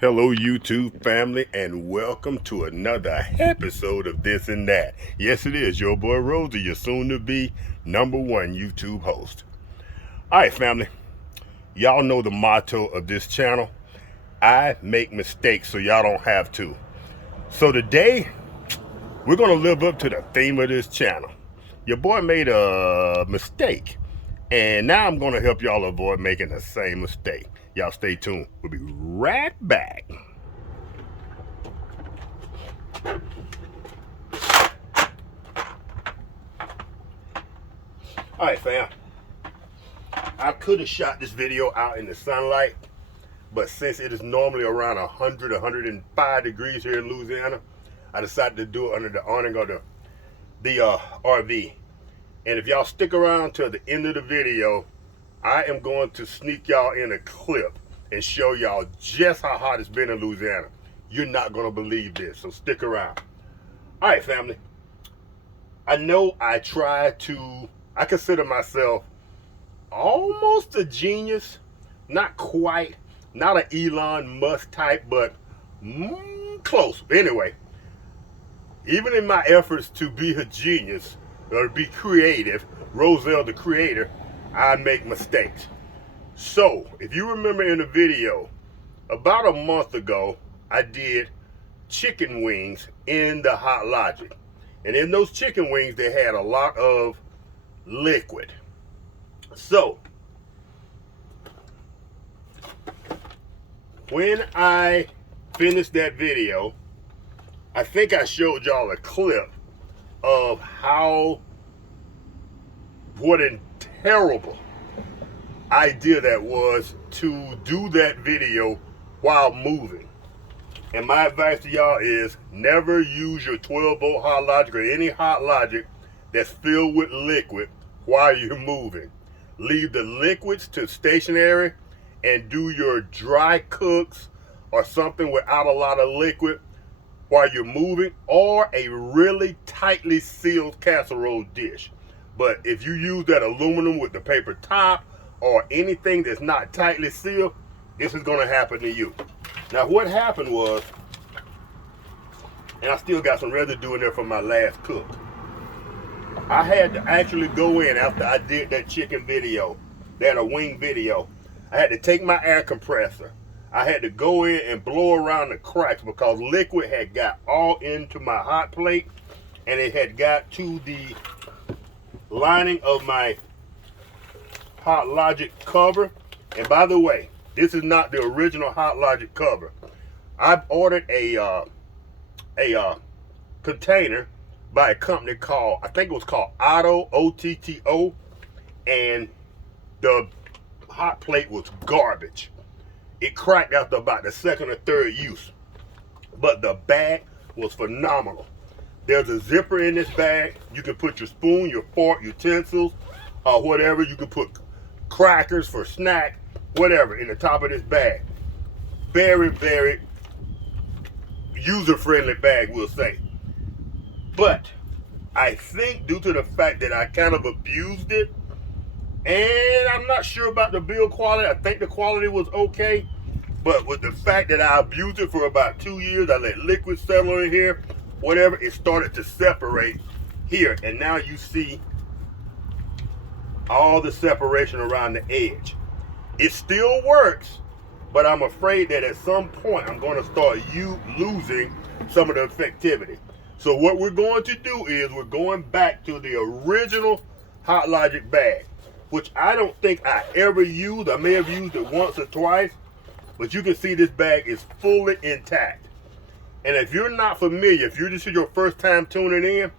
Hello, YouTube family, and welcome to another episode of This and That. Yes, it is your boy Rosie, your soon-to-be #1 YouTube host. All right, family, y'all know the motto of this channel. I make mistakes so y'all don't have to. So today, we're going to live up to the theme of this channel. Your boy made a mistake, and now I'm going to help y'all avoid making the same mistake. Y'all stay tuned. We'll be right back. All right, fam. I could have shot this video out in the sunlight, but since it is normally around 100, 105 degrees here in Louisiana, I decided to do it under the awning of the RV. And if y'all stick around till the end of the video, I am going to sneak y'all in a clip and show y'all just how hot it's been in Louisiana. You're not going to believe this, so stick around. All right, family. I know I consider myself almost a genius, not quite, not an Elon Musk type, but close. Anyway, even in my efforts to be a genius or be creative, Roselle the creator, I make mistakes. So if you remember in the video, about a month ago, I did chicken wings in the Hot Logic. And in those chicken wings, they had a lot of liquid. So when I finished that video, I think I showed y'all a clip of what a terrible idea that was to do that video while moving. And my advice to y'all is never use your 12-volt Hot Logic or any Hot Logic that's filled with liquid while you're moving. Leave the liquids to stationary and do your dry cooks or something without a lot of liquid while you're moving, or a really tightly sealed casserole dish. But if you use that aluminum with the paper top or anything that's not tightly sealed, this is going to happen to you. Now what happened was, and I still got some residue in there from my last cook, I had to actually go in after I did that chicken video, that wing video. I had to take my air compressor. I had to go in and blow around the cracks because liquid had got all into my hot plate and it had got to the lining of my Hot Logic cover. And by the way, this is not the original Hot Logic cover. I've ordered a container by a company called, I think it was called Otto, O-T-T-O, and the hot plate was garbage. It cracked after about the second or third use, but the bag was phenomenal. There's a zipper in this bag. You can put your spoon, your fork, utensils, or whatever. You can put crackers for snack, whatever, in the top of this bag. Very, very user-friendly bag, we'll say. But I think due to the fact that I kind of abused it, and I'm not sure about the build quality. I think the quality was okay. But with the fact that I abused it for about 2 years, I let liquid settle in here, whatever, it started to separate here. And now you see all the separation around the edge. It still works, but I'm afraid that at some point I'm going to start losing some of the effectivity. So what we're going to do is we're going back to the original Hot Logic bag, which I don't think I ever used. I may have used it once or twice, but you can see this bag is fully intact. And if you're not familiar, if this is your first time tuning in,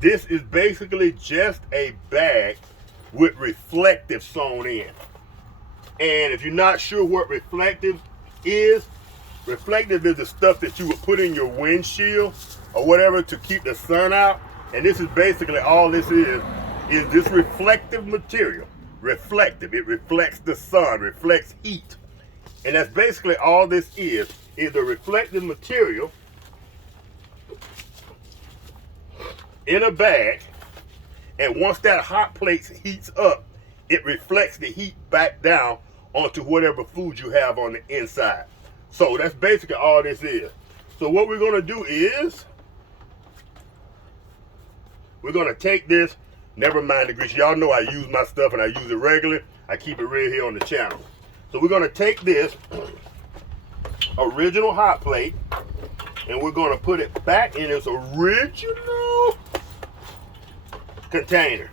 this is basically just a bag with reflective sewn in. And if you're not sure what reflective is the stuff that you would put in your windshield or whatever to keep the sun out. And this is basically all this is this reflective material. Reflective, it reflects the sun, reflects heat. And that's basically all this is a reflective material in a bag. And once that hot plate heats up, it reflects the heat back down onto whatever food you have on the inside. So that's basically all this is. So what we're gonna do is we're gonna take this, never mind the grease. Y'all know I use my stuff and I use it regularly. I keep it right here on the channel. So we're gonna take this original hot plate and we're gonna put it back in its original container.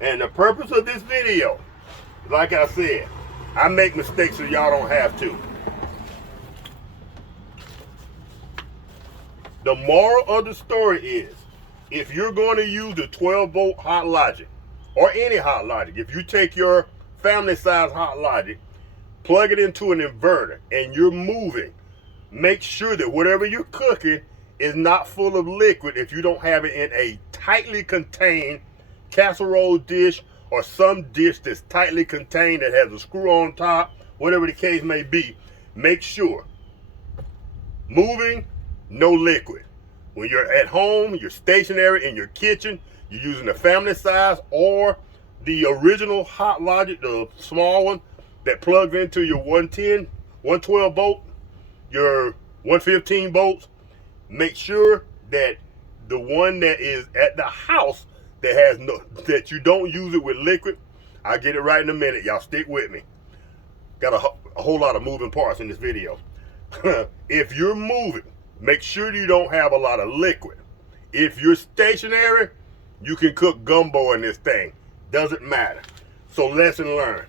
And the purpose of this video, like I said, I make mistakes so y'all don't have to. The moral of the story is, if you're going to use the 12-volt Hot Logic, or any Hot Logic, if you take your family size Hot Logic, plug it into an inverter, and you're moving, make sure that whatever you're cooking is not full of liquid if you don't have it in a tightly contained casserole dish or some dish that's tightly contained that has a screw on top, whatever the case may be. Make sure. Moving, no liquid. When you're at home, you're stationary in your kitchen, you're using the family size or the original Hot Logic, the small one that plugs into your 110, 112 volt, your 115 volts. Make sure that the one that is at the house that has no, that you don't use it with liquid. I'll get it right in a minute. Y'all stick with me. Got a whole lot of moving parts in this video. If you're moving, make sure you don't have a lot of liquid. If you're stationary, you can cook gumbo in this thing. Doesn't matter. So lesson learned.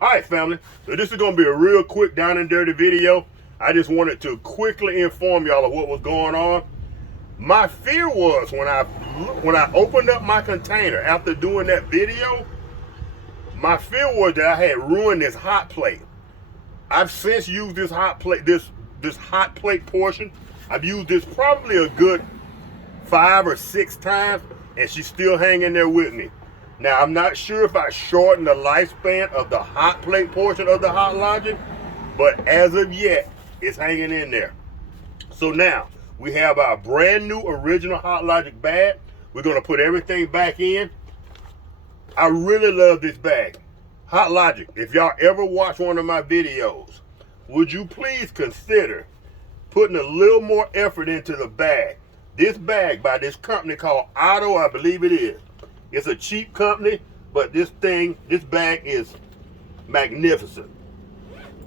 All right, family. So this is going to be a real quick down and dirty video. I just wanted to quickly inform y'all of what was going on. My fear was when I opened up my container after doing that video, my fear was that I had ruined this hot plate. I've since used this hot plate, this hot plate portion. I've used this probably a good 5 or 6 times, and she's still hanging there with me. Now, I'm not sure if I shortened the lifespan of the hot plate portion of the Hot Logic, but as of yet, it's hanging in there. So now, we have our brand new original Hot Logic bag. We're gonna put everything back in. I really love this bag. Hot Logic, if y'all ever watch one of my videos, would you please consider putting a little more effort into the bag? This bag by this company called Otto, I believe it is. It's a cheap company, but this bag is magnificent.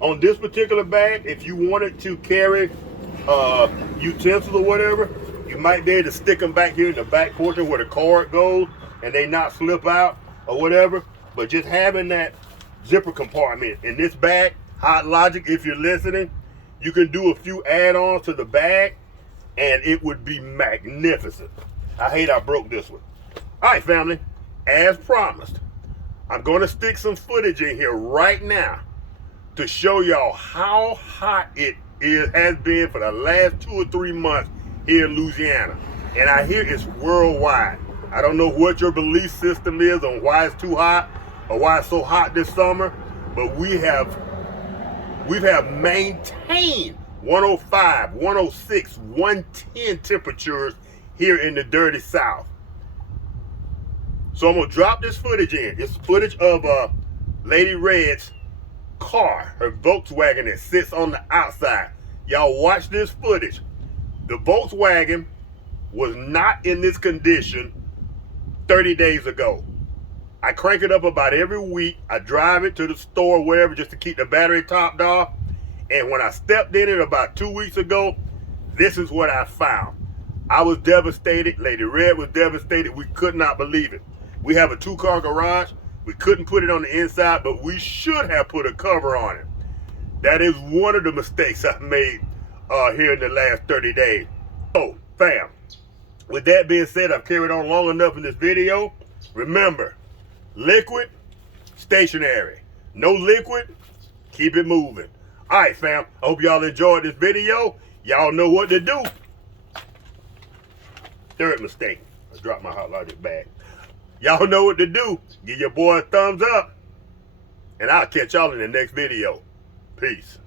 On this particular bag, if you wanted to carry utensils or whatever, you might be able to stick them back here in the back portion where the cord goes and they not slip out or whatever. But just having that zipper compartment in this bag, Hot Logic, if you're listening, you can do a few add-ons to the bag and it would be magnificent. I hate I broke this one. All right, family, as promised, I'm going to stick some footage in here right now to show y'all how hot it has been for the last 2 or 3 months here in Louisiana. And I hear it's worldwide. I don't know what your belief system is on why it's too hot or why it's so hot this summer, but we have maintained 105, 106, 110 temperatures here in the dirty South. So I'm gonna drop this footage in. It's footage of Lady Red's car, her Volkswagen that sits on the outside. Y'all watch this footage. The Volkswagen was not in this condition 30 days ago. I crank it up about every week. I drive it to the store, wherever, just to keep the battery topped off. And when I stepped in it about 2 weeks ago, this is what I found. I was devastated. Lady Red was devastated. We could not believe it. We have a 2-car garage. We couldn't put it on the inside, but we should have put a cover on it. That is one of the mistakes I've made here in the last 30 days. So, fam, with that being said, I've carried on long enough in this video. Remember, liquid, stationary. No liquid, keep it moving. All right, fam, I hope y'all enjoyed this video. Y'all know what to do. Third mistake, I dropped my Hot Logic bag. Y'all know what to do. Give your boy a thumbs up. And I'll catch y'all in the next video. Peace.